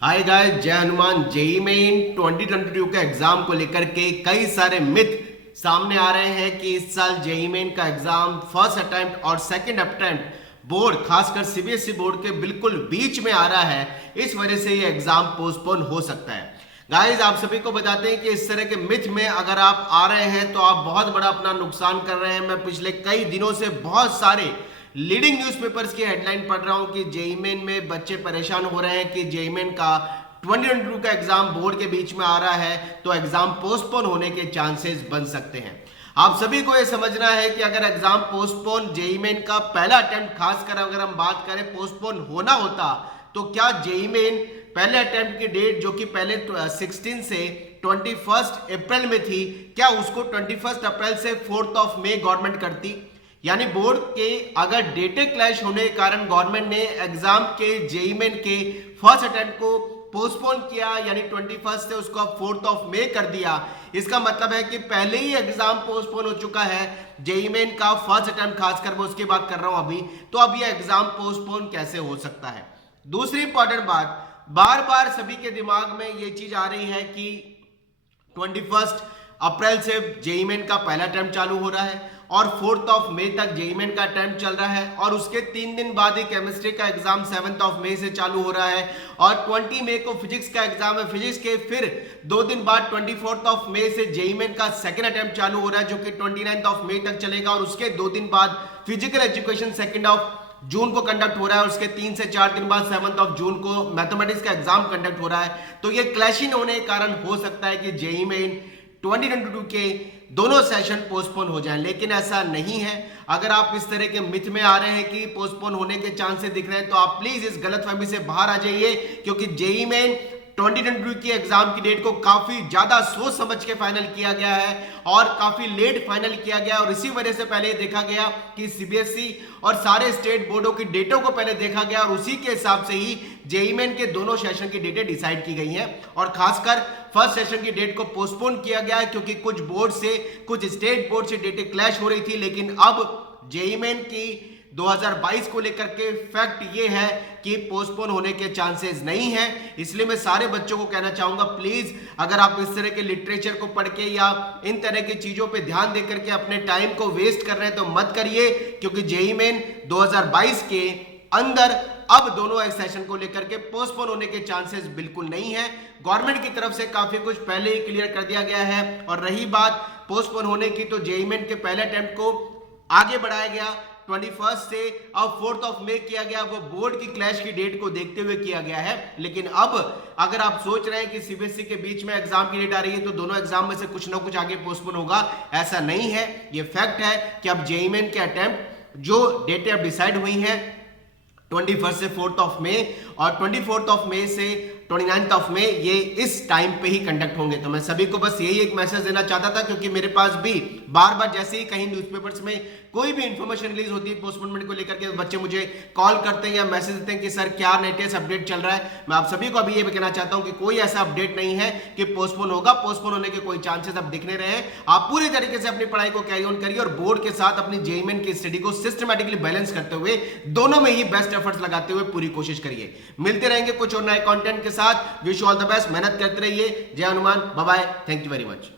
Hi guys, जय Hanuman. JEE main 2022 के exam को लेकर के कई सारे मिथ सामने आ रहे हैं कि इस साल जेई मेन का एग्जाम फर्स्ट अटेम्प्ट और सेकंड अटेम्प्ट बोर्ड खासकर सीबीएसई बोर्ड के बिल्कुल बीच में आ रहा है। इस वजह से ये एग्जाम पोस्टपोन हो सकता है। गाइस, आप सभी को बताते हैं कि इस तरह के मिथ में अगर आप आ रहे हैं तो आप बहुत बड़ा अपना नुकसान कर रहे हैं। मैं पिछले कई दिनों से बहुत सारे लीडिंग न्यूज़पेपर्स की हेडलाइन पढ़ रहा हूं कि जेई मेन में बच्चे परेशान हो रहे हैं कि जेई मेन का 2022 का एग्जाम बोर्ड के बीच में आ रहा है तो एग्जाम पोस्टपोन होने के चांसेस बन सकते हैं। आप सभी को यह समझना है कि अगर एग्जाम पोस्टपोन जेई मेन का पहला अटेम्प्ट खासकर अगर हम बात करें पोस्टपोन होना होता तो क्या जेई मेन पहले अटेम्प्ट की डेट जो कि पहले 16 से 21 अप्रैल में थी, क्या उसको 21 अप्रैल से 4 मई गवर्नमेंट करती? यानी बोर्ड के अगर डेटे क्लैश होने के कारण गवर्नमेंट ने एग्जाम के जेई मेन के फर्स्ट अटेम्प्ट को पोस्टपोन किया, यानी 21 से उसको अब 4 मई कर दिया। इसका मतलब है कि पहले ही एग्जाम पोस्टपोन हो चुका है जेई मेन का फर्स्ट अटेम्प्ट, खासकर मैं उसकी बात कर रहा हूं अभी। तो अब ये एग्जाम पोस्टपोन कैसे हो सकता है? दूसरी इंपॉर्टेंट बात, बार बार सभी के दिमाग में ये चीज आ रही है कि 21 अप्रैल से जेई मेन का पहला अटेम्प्ट चालू हो रहा है और 4 मई तक जेई मेन का अटेम्प्ट चल रहा है और उसके 3 दिन बाद ही केमिस्ट्री का एग्जाम 7 मई से चालू हो रहा है और 20 मई को फिजिक्स का एग्जाम है। फिजिक्स के फिर 2 दिन बाद 24 मई से जेई मेन का सेकंड अटेम्प्ट चालू हो रहा है जो कि 29 मई तक चलेगा और उसके 2 दिन बाद फिजिकल एजुकेशन 2 जून को कंडक्ट हो रहा है और उसके 3 से 4 दिन बाद 7 जून को मैथमेटिक्स का एग्जाम कंडक्ट हो रहा है। तो ये क्लैशिंग होने के कारण हो सकता है कि जेई मेन 2022 के दोनों सेशन पोस्टपोन हो जाएं, लेकिन ऐसा नहीं है। अगर आप इस तरह के मिथ में आ रहे हैं कि पोस्टपोन होने के चांसेस दिख रहे हैं तो आप प्लीज इस गलतफहमी से बाहर आ जाइए, क्योंकि जेई मेन 2022 की एग्जाम की डेट को काफी ज्यादा सोच समझ के फाइनल किया गया है और काफी लेट फाइनल किया गया और इसी वजह से पहले देखा गया कि सीबीएसई और सारे स्टेट बोर्डों की डेटों को पहले देखा गया और उसी के हिसाब से ही जेई मेन के दोनों सेशन की डेटें डिसाइड की गई हैं और खासकर फर्स्ट सेशन की डेट को पोस्टपोन किया गया है क्योंकि कुछ बोर्ड से, कुछ स्टेट बोर्ड से डेटें क्लैश हो रही थी। लेकिन अब जेई मेन की 2022 को लेकर के फैक्ट ये है कि पोस्टपोन होने के चांसेस नहीं है। इसलिए मैं सारे बच्चों को कहना चाहूंगा, प्लीज अगर आप इस तरह के लिटरेचर को पढ़ के या इन तरह की चीजों पे ध्यान देकर के अपने टाइम को वेस्ट कर रहे हैं तो मत करिए, क्योंकि जेई मेन 2022 के अंदर अब दोनों सेशन को लेकर के पोस्टपोन होने के चांसेस बिल्कुल नहीं है। गवर्नमेंट की तरफ से काफी कुछ पहले ही क्लियर कर दिया गया है और रही बात पोस्टपोन होने की, तो जेई मेन के पहले अटेम्प्ट को आगे बढ़ाया गया 21 से अब 4 मई किया गया। वो बोर्ड की क्लैश की डेट को देखते हुए किया गया है। लेकिन अब अगर आप सोच रहे हैं कि सीबीएसई के बीच में एग्जाम की डेट आ रही है तो दोनों एग्जाम में से कुछ ना कुछ आगे पोस्टपोन होगा, ऐसा नहीं है। ये फैक्ट है कि अब जेई मेन के अटेम्प्ट जो डेटें अब डिसाइड हुई हैं 21 से 4 मई और 24 मई से 29 मई, ये इस टाइम पे ही कंडक्ट होंगे। तो मैं सभी को बस यही एक मैसेज देना चाहता था, क्योंकि मेरे पास भी बार बार जैसे ही कहीं न्यूज़पेपर्स में कोई भी इंफॉर्मेशन रिलीज होती है पोस्टपोनमेंट को लेकर के, बच्चे मुझे कॉल करते हैं या मैसेज देते हैं कि सर क्या लेटेस्ट अपडेट चल रहा है। मैं आप सभी को अभी ये भी कहना चाहता हूं कि कोई ऐसा अपडेट नहीं है कि पोस्टपोन होगा। पोस्टपोन होने के कोई चांसेस अब दिख नहीं रहे हैं। आप पूरी तरीके से अपनी पढ़ाई को कैरी ऑन करिए और बोर्ड के साथ अपनी जेई मेन की स्टडी को सिस्टमैटिकली बैलेंस करते हुए दोनों में ही बेस्ट एफर्ट्स लगाते हुए पूरी कोशिश करिए। मिलते रहेंगे कुछ और नए कंटेंट के साथ। विश ऑल द बेस्ट, मेहनत करते रहिए। जय Hanuman, bye bye, thank you very much.